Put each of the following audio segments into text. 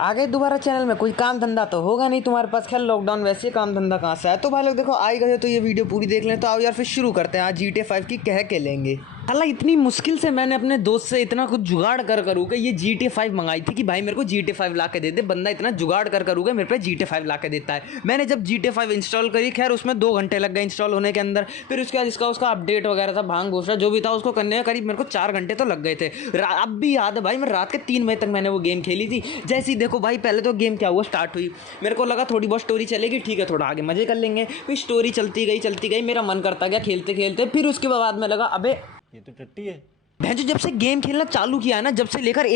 आ गए दोबारा चैनल में। कोई काम धंधा तो होगा नहीं तुम्हारे पास। खैर लॉकडाउन वैसे काम धंधा कहाँ से है। तो भाई लोग देखो आ ही गए तो ये वीडियो पूरी देख लें। तो आओ यार फिर शुरू करते हैं। आज GTA 5 की कह के लेंगे। हालांकि इतनी मुश्किल से मैंने अपने दोस्त से इतना कुछ जुगाड़ कर करूँगा ये GTA 5 मंगाई थी कि भाई मेरे को GTA 5 ला के दे दे। बंदा इतना जुगाड़ कर करूँगा मेरे पे GTA 5 ला के देता है। मैंने जब GTA 5 इंस्टॉल करी, खैर उसमें 2 घंटे लग गए इंस्टॉल होने के अंदर। फिर उसके बाद इसका उसका अपडेट वगैरह था, भांग घोषणा जो भी था उसको करने में करीब मेरे को 4 घंटे तो लग गए थे। अब भी याद है भाई, मैं रात के 3 बजे तक मैंने वो गेम खेली थी। जैसे ही देखो भाई पहले तो गेम क्या हुआ स्टार्ट हुई, मेरे को लगा थोड़ी बहुत स्टोरी चलेगी, ठीक है थोड़ा आगे मजे कर लेंगे। फिर स्टोरी चलती गई, मेरा मन करता गया खेलते खेलते। फिर उसके बाद में लगा अबे ये तो टट्टी है। भैंचो जब से गेम खेलना चालू किया है ना, जब से लेकर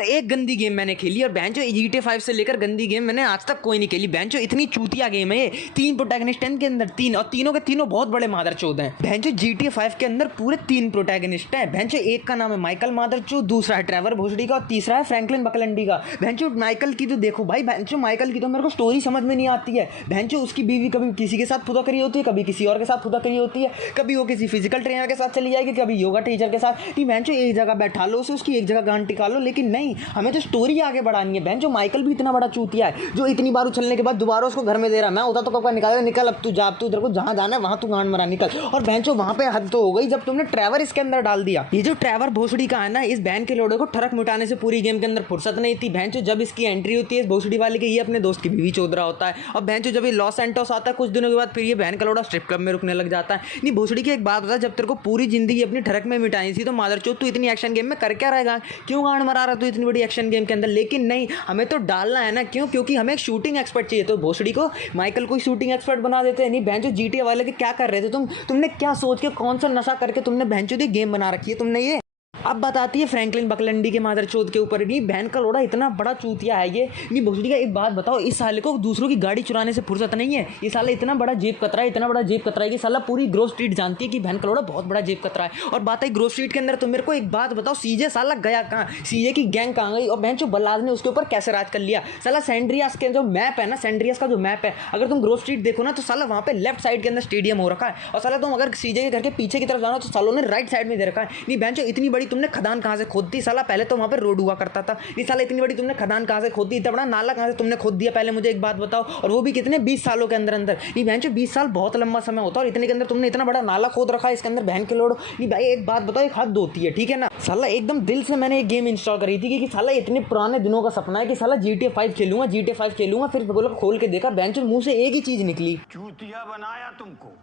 एक गंदी गेम मैंने खेली। और भैंचो GTA 5 से लेकर गंदी गेम मैंने आज तक कोई नहीं खेली। भैंचो इतनी चूतिया गेम है ये। 3 प्रोटैगनिस्ट हैं के अंदर, 3 और तीनों के तीनों बहुत बड़े मादरचोद हैं। भैंचो GTA 5 के अंदर पूरे 3 प्रोटैगनिस्ट हैं। भैंचो एक का नाम है माइकल मादरचोद, दूसरा है ट्रेवर भोसडी का और तीसरा है फ्रैंकलिन बकलंडी का। भैंचो माइकल की तो देखो भाई, भैंचो माइकल की तो मेरे को स्टोरी समझ में नहीं आती है। भैंचो उसकी बीवी कभी किसी के साथ खुदा करी होती है, कभी किसी और के साथ खुदा करी होती है, कभी वो किसी फिजिकल ट्रेनर के साथ चली जाएगी, कभी योगा टीचर के साथ। नहीं भैंचो एक जगह बैठा लो उसे, उसकी एक जगह गांड टिका लो। लेकिन नहीं, हमें तो स्टोरी आगे बढ़ानी है। बहन जो माइकल भी इतना बड़ा चूतिया है जो इतनी बार उछलने के बाद दोबारा उसको घर में दे रहा। मैं होता तो कब का निकल अब तू जा, अब तू इधर को जहां जाना है वहां तू गांड मरा निकल। और बहन जो वहां पे हद तो हो गई जब तुमने ट्रेवर इसके अंदर डाल दिया। ये जो ट्रेवर भोसड़ी का है ना, इस बहन के लोड़े को ठरक मिटाने से पूरी गेम के अंदर फुर्सत नहीं थी। बहन जब इसकी एंट्री होती है इस भोसड़ी वाले के, ये अपने दोस्त की बीवी चोद रहा होता है। और बहन जब ये लॉस एंटोस आता है कुछ दिनों के बाद, फिर ये बहन का लोड़ा स्ट्रिप क्लब में रुकने लग जाता है। नहीं भोसड़ी की एक बात बता, जब तेरे को पूरी जिंदगी अपनी ठरक में मिटानी थी तो मादरचोद तू इतनी एक्शन गेम में कर क्या रहेगा? क्यों गांड मरा रहा तू इतनी बड़ी एक्शन गेम के अंदर? लेकिन नहीं, हमें तो डालना है ना। क्यों? क्योंकि हमें एक शूटिंग एक्सपर्ट चाहिए। तो भोसड़ी को माइकल को शूटिंग एक्सपर्ट बना देते हैं। नहीं बहनचोद GTA वाले के क्या कर रहे थे तुमने क्या सोच के कौन सा नशा करके तुमने बहनचोद ये गेम बना रखी है तुमने ये। अब बताती है फ्रैंकलिन बकलंडी के मादरचोद के ऊपर। नहीं बहन का लोड़ा इतना बड़ा चूतिया है ये। नहीं भोसड़ी का एक बात बताओ, इस साले को दूसरों की गाड़ी चुराने से फुर्सत नहीं है। ये साला इतना बड़ा जेब कतरा है, इतना बड़ा जेब कतरा है कि साला पूरी ग्रोव स्ट्रीट जानती है कि बहन का लोड़ा बहुत बड़ा जेब कतरा है। और बात है ग्रोव स्ट्रीट के अंदर, तो मेरे को एक बात बताओ, सीजे साला गया कहाँ? सीजे की गैंग कहाँ गई? और बहन जो बल्लाज ने उसके ऊपर कैसे राज कर लिया? साला सैंड्रियास के जो मैप है ना, सैंड्रियास का जो मैप है, अगर तुम ग्रोव स्ट्रीट देखो ना तो साला वहाँ पे लेफ्ट साइड के अंदर स्टेडियम हो रखा है। और साला तुम अगर सीजे के घर के पीछे की तरफ जाना तो सालों ने राइट साइड में दे रखा है। नहीं बहन जो इतनी बड़ी तुमने खदान कहाँ से खोदती? साला पहले तो वहां पे रोड हुआ करता था। नहीं साला इतनी बड़ी तुमने खदान कहां से खोदी? इतना बड़ा नाला कहां से तुमने खोद दिया? पहले मुझे एक बात बताओ। और वो भी कितने 20 सालों के अंदर अंदर। नहीं बहन 20 साल बहुत लंबा समय होता है और इतने के अंदर तुमने इतना बड़ा नाला खोद रखा है इसके अंदर बहन के लोड़ो। नहीं भाई एक बात बताओ, एक हद होती है ठीक है ना। साला एकदम दिल से मैंने एक गेम इंस्टॉल करी थी कि साला इतने पुराने दिनों का सपना है कि साला GTA 5 खेलूंगा। फिर बोला खोल के देखा बहन मुंह से एक ही चीज निकली, चूतिया बनाया तुमको।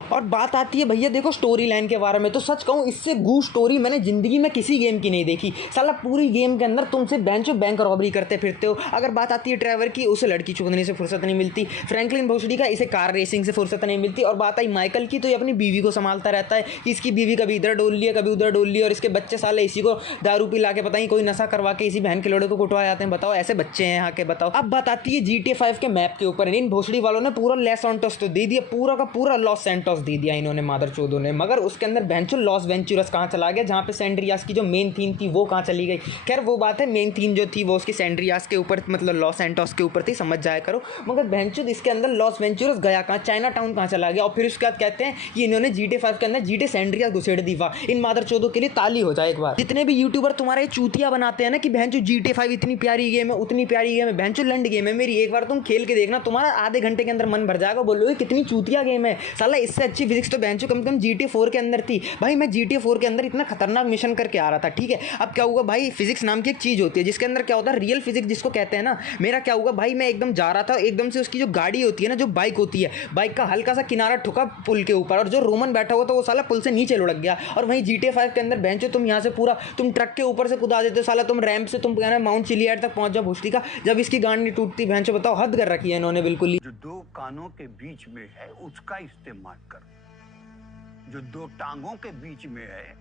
और बात आती है भैया देखो स्टोरी लाइन के बारे में, तो सच कहूँ इससे गू स्टोरी मैंने जिंदगी में किसी गेम की नहीं देखी। साला पूरी गेम के अंदर तुमसे बैंक रॉबरी करते फिरते हो। अगर बात आती है ट्रेवर की, उसे लड़की चुनने से फुर्सत नहीं मिलती। फ्रैंकलिन भोसडी का, इसे कार रेसिंग से फुर्सत नहीं मिलती। और बात आई माइकल की, तो ये अपनी बीवी को संभालता रहता है कि इसकी बीवी कभी इधर डोल लिया कभी उधर डोल लिया। और इसके बच्चे साले इसी को दारू पिला के पता ही कोई नशा करवा के इसी बहन के लोड़े को कुटवा जाते हैं। बताओ ऐसे बच्चे हैं यहाँ के, बताओ। अब बात आती है GTA 5 के मैप के ऊपर। इन भोसडी वालों ने पूरा लॉस सैंटोस तो दे दिया, पूरा का पूरा लॉस सैंटोस दे दिया इन्होंने मादरचोदों ने। मगर उसके अंदर बेंचो लॉस वेंचुरस कहाँ चला गया, जहाँ पे सैंड्रियास की जो मेन थीम थी वो कहाँ चली गई? खैर वो बात है, मेन थीम जो थी वो उसकी सैंड्रियास के ऊपर मतलब लॉस सैंटोस के ऊपर थी, समझ जाया करो। मगर बेंचो इसके अंदर लॉस वेंचुरस गया कहाँ? चाइना टाउन कहाँ चला गया? और फिर उसके बाद कहते हैं कि इन्होंने GTA 5 के अंदर GTA सैंड्रियास घुसेड़ दी। वाह, इन मादरचोदों के लिए ताली हो जाए एक बार। जितने भी यूट्यूबर तुम्हारे चूतिया बनाते हैं ना कि बेंचो GTA 5 इतनी प्यारी गेम है, उतनी प्यारी गेम है, बेंचो लंड गेम है मेरी, एक बार तुम खेल के देखना, तुम्हारा आधे घंटे के अंदर मन भर जाएगा। बोलोगे कितनी चूतिया गेम है। साला इससे अच्छी फिजिक्स तो बेंचो कम से कम GTA 4 के अंदर थी। भाई मैं GTA 4 के अंदर इतना खतरनाक मिशन करके आ रहा था, ठीक है। अब क्या हुआ भाई, फिजिक्स नाम की एक चीज होती है जिसके अंदर क्या होता है, रियल फिजिक्स जिसको कहते हैं ना। मेरा क्या हुआ भाई, मैं एकदम जा रहा था, एकदम से उसकी जो गाड़ी होती है ना, जो बाइक होती है, बाइक का हल्का सा किनारा ठुका पुल के ऊपर, और जो रोमन बैठा हुआ था वो साला पुल से नीचे लुढ़क गया। और वहीं GTA 5 के अंदर बेंचो तुम यहाँ से पूरा तुम ट्रक के ऊपर से कूदा देते हो साला, तुम रैंप से तुम कहना माउंट चिलियाड तक पहुंच जाओ भोसड़ी का, जब इसकी गांड नहीं टूटती। बेंचो बताओ हद कर रखी है इन्होंने बिल्कुल ही। जो 2 कानों के बीच में है उसका इस्तेमाल करो, जो 2 टांगों के बीच में है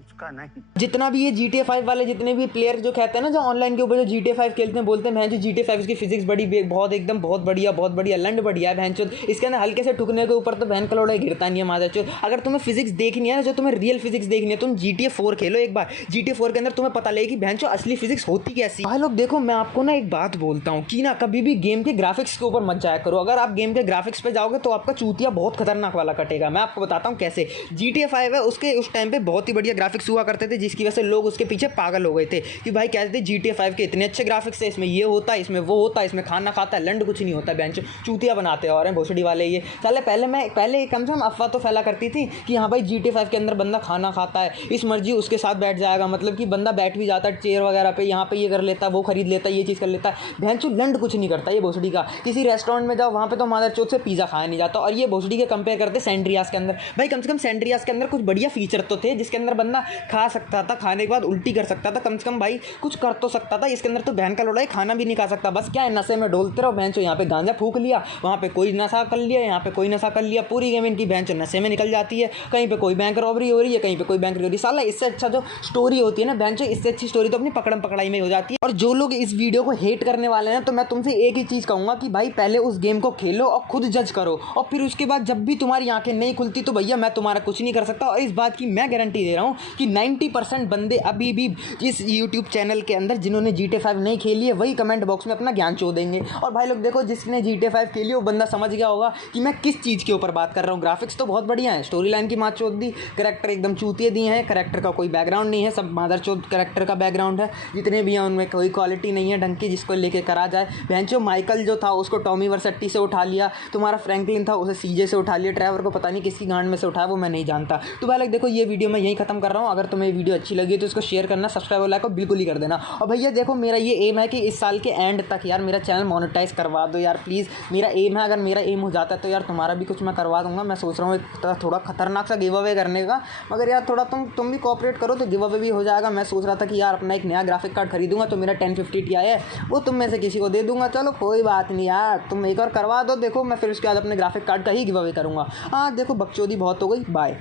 उसका नहीं। जितना भी ये GTA 5 वाले जितने भी प्लेयर जो कहते हैं ना, जो ऑनलाइन के ऊपर जो GTA 5 खेलते हैं, बोलते हैं जो GTA 5 की फिजिक्स बड़ी बहुत एकदम बहुत बढ़िया लंड बढ़िया है बहनचोद। इसके अंदर हल्के से ठुकने के ऊपर तो बहन का लोड़ा गिरता नहीं है मादरचोद। अगर तुम्हें फिजिक्स देखनी है ना, जो तुम्हें रियल फिजिक्स देखनी है, तुम GTA 4 खेलो एक बार। GTA 4 के अंदर तुम्हें पता लगेगी बहनचोद असली फिजिक्स होती कैसी। भाई लोग देखो मैं आपको ना एक बात बोलता हूँ कि ना कभी भी गेम के ग्राफिक्स के ऊपर मत जाया करो। अगर आप गेम के ग्राफिक्स पे जाओगे तो आपका चूतिया बहुत खतरनाक वाला कटेगा। मैं आपको बताता हूँ कैसे। GTA 5 है, उसके उस टाइम पे बहुत ही बढ़िया ग्राफिक्स ग्राफिक्स हुआ करते थे जिसकी वजह से लोग उसके पीछे पागल हो गए थे कि भाई कहते थे GTA 5 के इतने अच्छे ग्राफिक्स है, इसमें ये होता है, इसमें वो होता है, इसमें खाना खाता है, लंड कुछ नहीं होता, बेंच चूतिया बनाते और हैं भोसड़ी वाले ये साले। पहले कम से कम अफवाह तो फैला करती थी कि हाँ भाई GTA 5 के अंदर बंदा खाना खाता है, इस मर्जी उसके साथ बैठ जाएगा, मतलब कि बंदा बैठ भी जाता है चेयर वगैरह पे, यहाँ पे ये कर लेता है, वो खरीद लेता है, ये चीज़ कर लेता है। भैंचो लंड कुछ नहीं करता ये भोसड़ी का। किसी रेस्टोरेंट में जाओ वहाँ पे तो मादर चौथ से पिज़्ज़ा खाया नहीं जाता। और ये भोसड़ी के कंपेयर करते सैंड्रियास के अंदर, भाई कम से कम सैंड्रियास के अंदर कुछ बढ़िया फीचर तो थे जिसके अंदर बंदा खा सकता था, खाने के बाद उल्टी कर सकता था, कम से कम भाई कुछ कर तो सकता था। इसके अंदर तो बहन का लोड़ा खाना भी नहीं खा सकता, बस क्या है नशे में डोलते रहो। भैंचो यहाँ पे गांजा फूक लिया, वहाँ पे कोई नशा कर लिया, यहाँ पे कोई नशा कर लिया, पूरी गेम इनकी भैंचो नशे में निकल जाती है। कहीं पे कोई बैंक रॉबरी हो रही है, कहीं पे कोई बैंक हो रही है। साला इससे अच्छा जो स्टोरी होती है ना भैंचो, इससे अच्छी स्टोरी तो अपनी पकड़म पकड़ाई में हो जाती है। और जो लोग इस वीडियो को हेट करने वाले हैं तो मैं तुमसे एक ही चीज़ कहूँगा कि भाई पहले उस गेम को खेलो और खुद जज करो, और फिर उसके बाद जब भी तुम्हारी आंखें नहीं खुलती तो भैया मैं तुम्हारा कुछ नहीं कर सकता। और इस बात की मैं गारंटी दे रहा हूँ कि 90% बंदे अभी भी इस यूट्यूब चैनल के अंदर जिन्होंने GTA 5 नहीं खेली है वही कमेंट बॉक्स में अपना ज्ञान चो देंगे। और भाई लोग देखो, जिसने GTA 5 खेली वो बंदा समझ गया होगा कि मैं किस चीज़ के ऊपर बात कर रहा हूँ। ग्राफिक्स तो बहुत बढ़िया है, स्टोरी लाइन की मात चोद दी, करेक्टर एकदम चूतिए दिए हैं, करेक्टर का कोई बैकग्राउंड नहीं है, सब मादर चोद करेक्टर का बैकग्राउंड है, जितने भी हैं उनमें कोई क्वालिटी नहीं है ढंग की जिसको लेके करा जाए। भैंचो माइकल जो था उसको टॉमी वर्सेट्टी से उठा लिया, तुम्हारा फ्रैंकलिन था उसे CJ से उठा लिया, ट्रेवर को पता नहीं किसकी गांड में से उठाया वो मैं नहीं जानता। तो भाई देखो ये वीडियो मैं यहीं खत्म कर रहा हूँ। अगर तुम्हें ये वीडियो अच्छी लगी तो इसको शेयर करना, सब्सक्राइब और लाइक को बिल्कुल ही कर देना। और भैया देखो मेरा ये एम है कि इस साल के एंड तक यार मेरा चैनल मोनेटाइज करवा दो यार प्लीज़, मेरा एम है। अगर मेरा एम हो जाता है तो यार तुम्हारा भी कुछ मैं करवा दूंगा। मैं सोच रहा हूँ एक थोड़ा खतरनाक सा गिव अवे करने का, मगर यार थोड़ा तुम भी कोऑपरेट करो तो गिव अवे भी हो जाएगा। मैं सोच रहा था कि यार अपना एक नया ग्राफिक कार्ड खरीदूंगा तो मेरा 1050 Ti है वो तुम में से किसी को दे दूंगा। चलो कोई बात नहीं यार, तुम एक और करवा दो, देखो मैं फिर उसके बाद अपने ग्राफिक कार्ड का ही गिव अवे करूँगा। हाँ देखो बकचोदी बहुत हो गई, बाय।